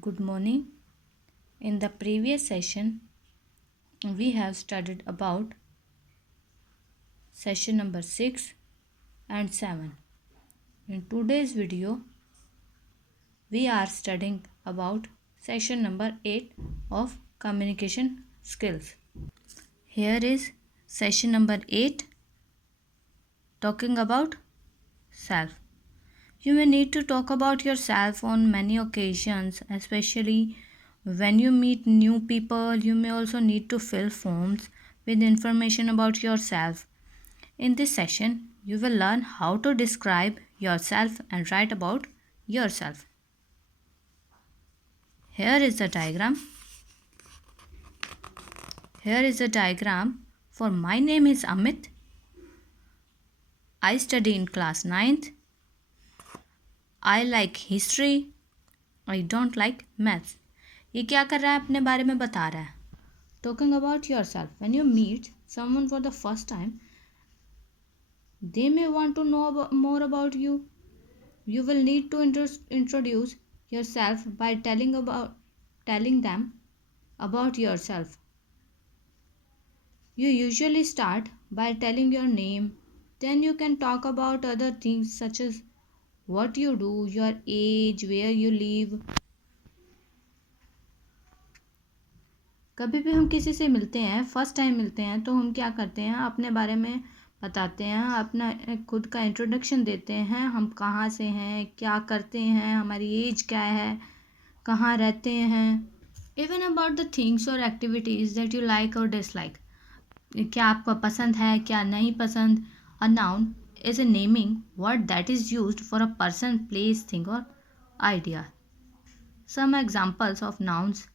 Good morning. In the previous session, we have studied about session number 6 and 7. In today's video, we are studying about session number 8 of communication skills. Here is session number 8 talking about self. You may need to talk about yourself on many occasions, especially when you meet new people. You may also need to fill forms with information about yourself. In this session, you will learn how to describe yourself and write about yourself. Here is the diagram. Here is a diagram for my name is Amit. I study in class 9th. I like history. I don't like maths. ये क्या कर रहा है? अपने बारे में बता रहा है. Talking about yourself. When you meet someone for the first time, they may want to know more about you. You will need to introduce yourself by telling them about yourself. You usually start by telling your name. Then you can talk about other things such as what you do, your age, where you live. कभी भी हम किसी से मिलते हैं, first time मिलते हैं, तो हम क्या करते हैं? अपने बारे में बताते हैं, अपना खुद का इंट्रोडक्शन देते हैं. हम कहाँ से हैं, क्या करते हैं, हमारी एज क्या है, कहाँ रहते हैं. इवन अबाउट द थिंग्स और एक्टिविटीज़ दैट यू लाइक और डिसलाइक. क्या आपको पसंद है, क्या नहीं पसंद. A noun is a naming word that is used for a person, place, thing और idea. Some examples of nouns: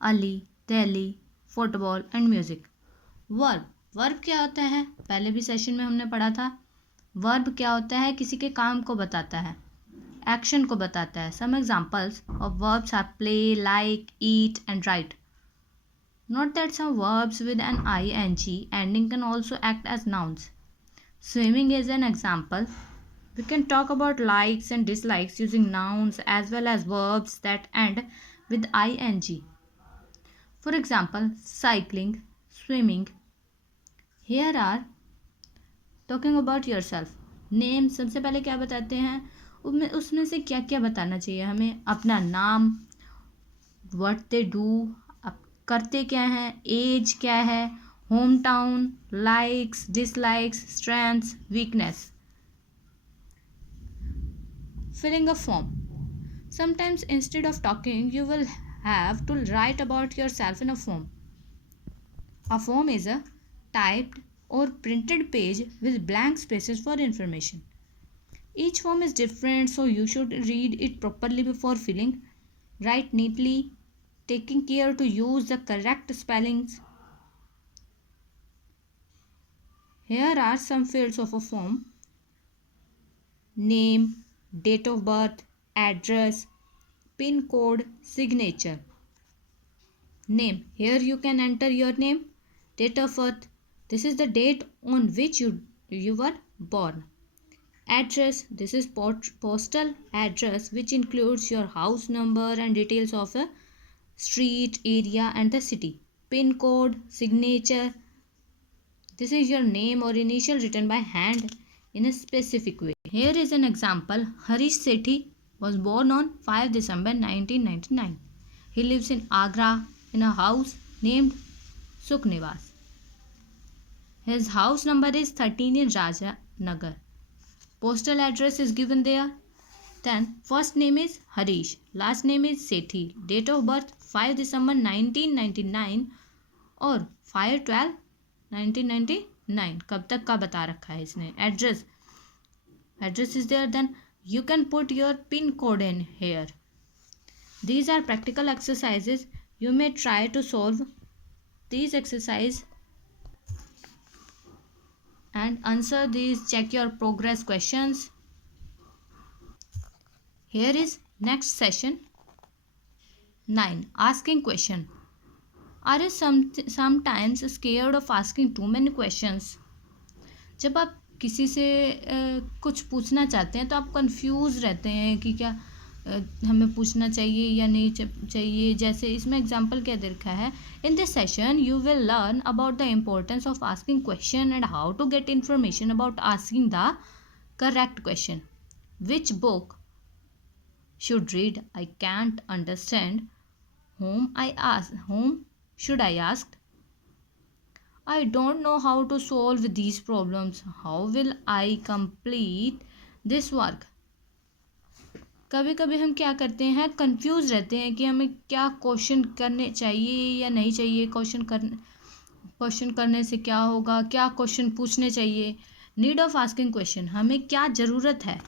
Ali, Delhi, football and music. Verb क्या होता है? पहले भी सेशन में हमने पढ़ा था. वर्ब क्या होता है? किसी के काम को बताता है, एक्शन को बताता है. Some examples of verbs are play, like, eat and write. Note that some verbs with an ing ending can also act as nouns. Swimming is an example. We can talk about likes and dislikes using nouns as well as verbs that end with ing. For example, cycling, swimming. Here are talking about yourself. Name सबसे पहले क्या बताते हैं? उसमें से क्या क्या बताना चाहिए हमें? अपना नाम, what they do, करते क्या हैं, एज क्या है, home town, likes, dislikes, strengths, weakness. Filling a form. Sometimes instead of talking you will have to write about yourself in a form. A form is a typed और printed page with blank spaces for information. Each form is different, so you should read it properly before filling. Write neatly, taking care to use the correct spellings. Here are some fields of a form: name, date of birth, address, pin code, signature. Name. Here you can enter your name. Date of birth. This is the date on which you were born. Address. This is postal address, which includes your house number and details of a street, area and the city. Pin code, signature. This is your name or initial written by hand in a specific way. Here is an example. Harish Sethi was born on 5 December 1999. He lives in Agra in a house named Sukh Niwas. His house number is 13 in Rajanagar. Postal address is given there. Then first name is Harish, last name is Sethi. Date of birth 5 December 1999 और 5/12/1999. कब तक का बता रखा है इसने. Address is there. Then you can put your pin code in here. These are practical exercises. You may try to solve these exercises and answer these. Check your progress questions. Here is next session 9. Asking question. Are you sometimes scared of asking too many questions? जब आप किसी से कुछ पूछना चाहते हैं तो आप कंफ्यूज रहते हैं कि क्या हमें पूछना चाहिए या नहीं चाहिए। जैसे इसमें एग्जांपल क्या दे रखा है, in this session you will learn about the importance of asking question and how to get information about asking the correct question, which book should read, I can't understand, whom should I ask, I don't know how to solve these problems, how will I complete this work। कभी कभी हम क्या करते हैं, confuse रहते हैं कि हमें क्या क्वेश्चन करने चाहिए या नहीं चाहिए, क्वेश्चन करने से क्या होगा, क्या क्वेश्चन पूछने चाहिए। नीड ऑफ आस्किंग क्वेश्चन, हमें क्या ज़रूरत है,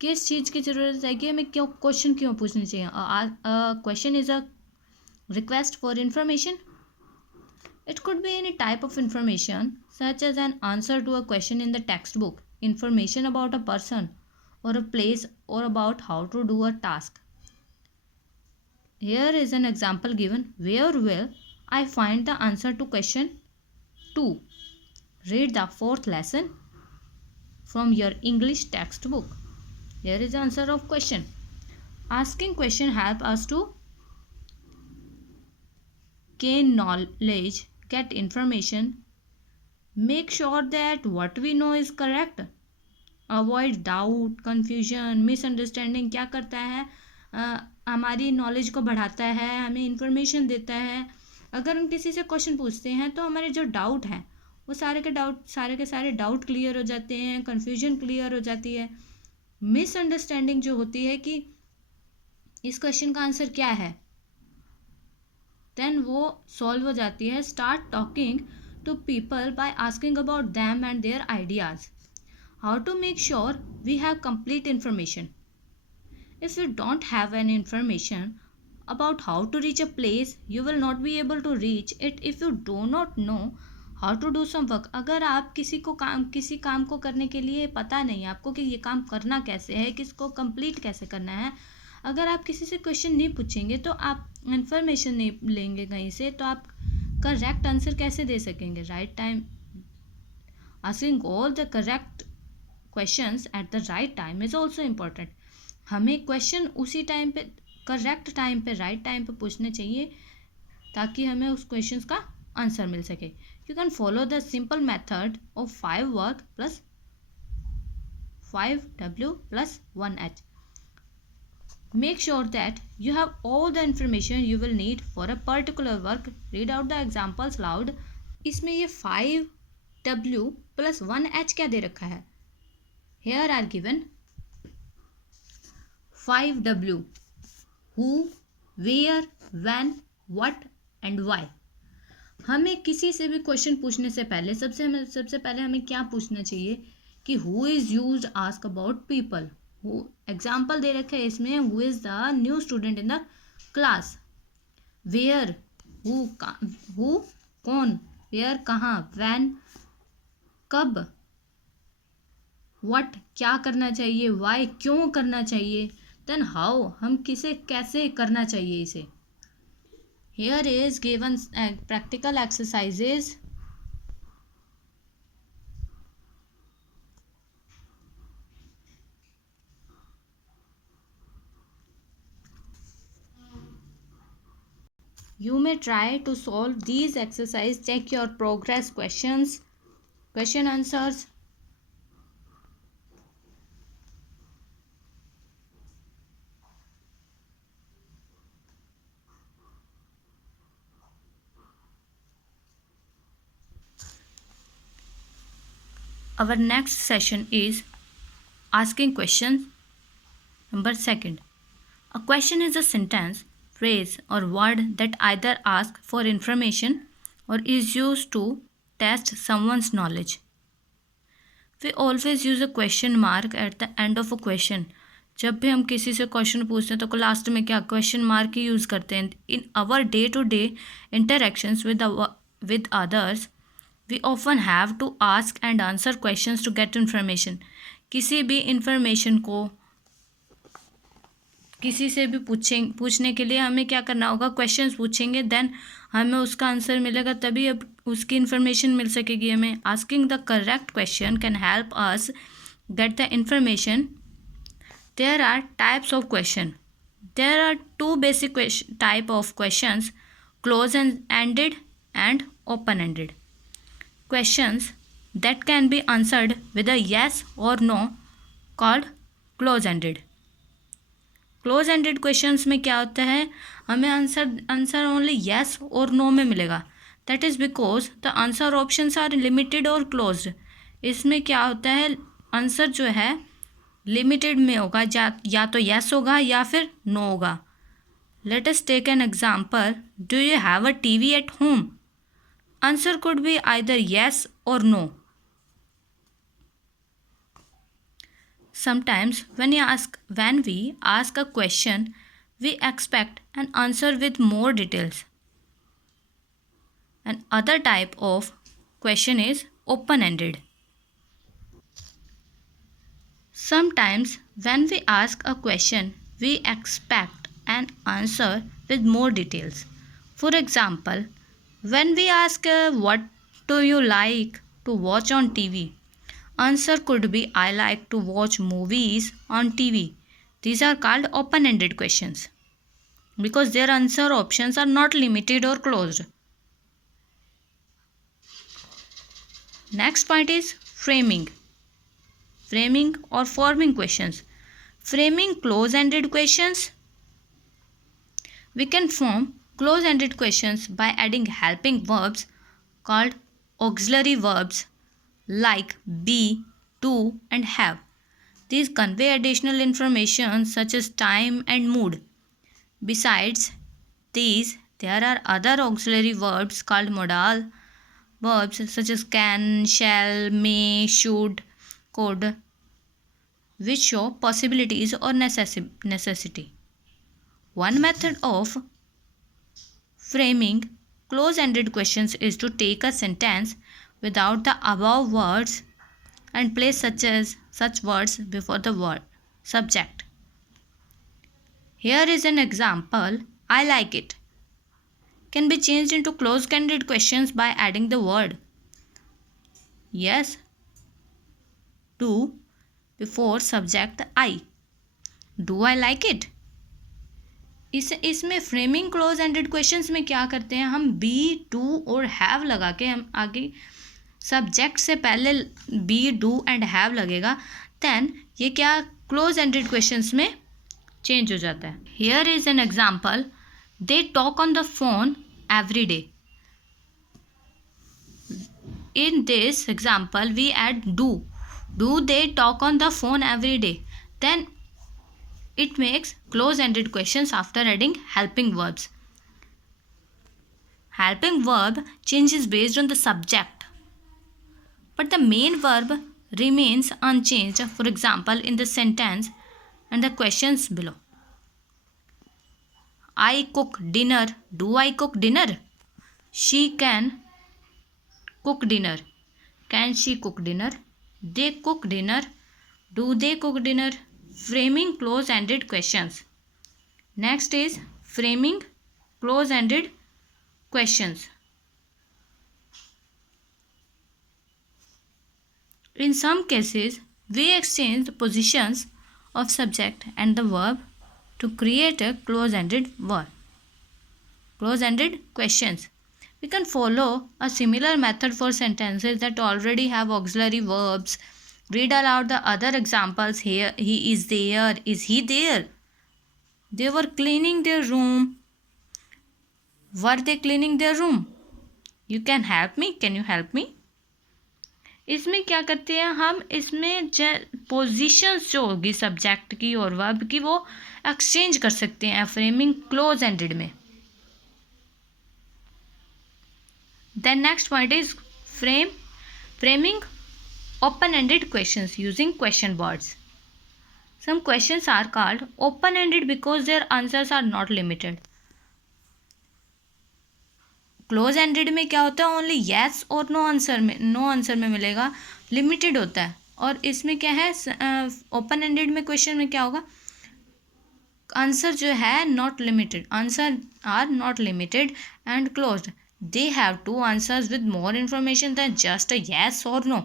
किस चीज़ की ज़रूरत है कि हमें क्यों क्वेश्चन क्यों पूछने चाहिए। Question is a request for information. It could be any type of information, such as an answer to a question in the textbook, information about a person or a place, or about how to do a task. Here is an example given. Where will I find the answer to question 2? Read the 4th lesson from your English textbook. Here is the answer of question. Asking question help us to gain knowledge, get information, make sure that what we know is correct, avoid doubt, confusion, misunderstanding। क्या करता है, हमारी knowledge को बढ़ाता है, हमें information देता है। अगर हम किसी से क्वेश्चन पूछते हैं तो हमारे जो डाउट हैं वो सारे के सारे डाउट क्लियर हो जाते हैं, कन्फ्यूजन क्लियर हो जाती है। मिसअंडरस्टैंडिंग जो होती है कि इस क्वेश्चन का आंसर क्या है, देन वो सॉल्व हो जाती है। Start talking to people by asking about them and their ideas. How to make sure we have complete information. If you don't have any information about how to reach a place, you will not be able to reach it if you do not know how to do some work। अगर आप किसी काम को करने के लिए पता नहीं आपको कि ये काम करना कैसे है, किसको कंप्लीट कैसे करना है, अगर आप किसी से क्वेश्चन नहीं पूछेंगे तो आप इंफॉर्मेशन नहीं लेंगे कहीं से, तो आप करेक्ट आंसर कैसे दे सकेंगे। Right time, asking all the correct questions at the right time is also important. हमें क्वेश्चन उसी टाइम पे, करेक्ट टाइम पे, राइट टाइम पे पूछने चाहिए ताकि हमें उस क्वेश्चन का आंसर मिल सके। You can follow the simple method of 5 work plus 5W plus 1H। Make sure that you have all the information you will need for a particular work. Read out the examples loud. इसमें ये 5W plus 1H क्या दे रखा है? Here are given 5W: who, where, when, what and why। हमें किसी से भी क्वेश्चन पूछने से पहले सबसे पहले हमें क्या पूछना चाहिए कि who is used ask about people. Example दे रखे हैं इसमें, who is the new student in the class. Where, who कौन, वेयर कहाँ, वैन कब, व्हाट क्या करना चाहिए, वाई क्यों करना चाहिए, देन हाउ हम किसे कैसे करना चाहिए इसे। Here is given practical exercises. You may try to solve these exercises. Check your progress questions, question answers. Our next session is asking questions. Number 2. A question is a sentence, phrase or word that either asks for information or is used to test someone's knowledge. We always use a question mark at the end of a question. जब भी हम किसी से question पूछते हैं तो last में क्या क्वेश्चन मार्क ही यूज़ करते हैं। In our day to day interactions with others, we often have to ask and answer questions to get information। किसी भी इंफॉर्मेशन को किसी से भी पूछने के लिए हमें क्या करना होगा, क्वेश्चंस पूछेंगे, देन हमें उसका आंसर मिलेगा, तभी अब उसकी इन्फॉर्मेशन मिल सकेगी हमें। Asking the correct question can help us get the information There are types of question. There are two basic type of questions, close-ended and open-ended. Questions that can be answered with a yes or no called close-ended. Close ended questions में क्या होता है, हमें answer only yes और no में मिलेगा. That is because the answer options are limited और closed. इसमें क्या होता है, आंसर जो है लिमिटेड में होगा, या तो येस होगा या फिर नो होगा. Let us take an example. Do you have a TV at home? Answer could be either yes और no. Sometimes when we ask a question, we expect an answer with more details. Another type of question is open-ended. Sometimes when we ask a question, we expect an answer with more details. For example, when we ask what do you like to watch on TV? Answer could be I like to watch movies on TV. These are called open-ended questions because their answer options are not limited or closed. Next point is framing. Framing or forming questions. Framing close-ended questions. We can form close-ended questions by adding helping verbs called auxiliary verbs like be, do, and have. These convey additional information such as time and mood. Besides these, there are other auxiliary verbs called modal verbs such as can, shall, may, should, could, which show possibilities or necessity. One method of framing close-ended questions is to take a sentence without the above words and place such words before the word subject. Here is an example. I like it can be changed into close-ended questions by adding the word yes, do before subject I. Do I like it? इसमें framing close ended questions में क्या करते हैं, हम B, do और have लगा के हम आगे सब्जेक्ट से पहले बी, डू एंड हैव लगेगा, देन ये क्या क्लोज एंडेड क्वेश्चंस में चेंज हो जाता है. Here is an example. They talk on the phone every day. In this example we add do. Do they talk on the phone every day? Then it makes close-ended questions after adding helping verbs. Helping verb changes based on the subject, but the main verb remains unchanged. For example, in the sentence and the questions below. I cook dinner. Do I cook dinner? She can cook dinner. Can she cook dinner? They cook dinner. Do they cook dinner? Framing close-ended questions. Next is framing close-ended questions. In some cases, we exchange the positions of subject and the verb to create a close-ended verb. Close-ended questions. We can follow a similar method for sentences that already have auxiliary verbs. Read aloud the other examples here. He is there. Is he there? They were cleaning their room. Were they cleaning their room? You can help me. Can you help me? इसमें क्या करते हैं हम, इसमें positions जो होगी subject की और वर्ब की वो एक्सचेंज कर सकते हैं फ्रेमिंग क्लोज एंडेड में. Then next point is framing open-ended questions using question words. Some questions are called open-ended because their answers are not limited. Close-ended में क्या होता है, ओनली yes और नो आंसर में मिलेगा, लिमिटेड होता है. और इसमें क्या है, ओपन-एंडेड में क्वेश्चन में क्या होगा, आंसर जो है not limited, answer are not limited and closed. They have two answers with more information than just a yes or no.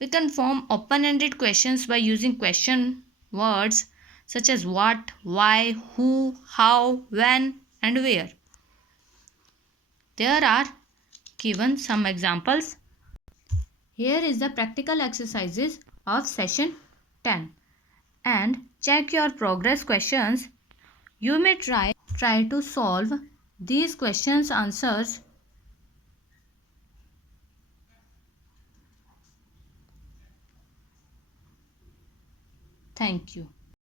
We can form open-ended questions by using question words such as what, why, who, how, when, and where. There are given some examples. Here is the practical exercises of session 10 and check your progress questions. You may try to solve these questions answers. Thank you.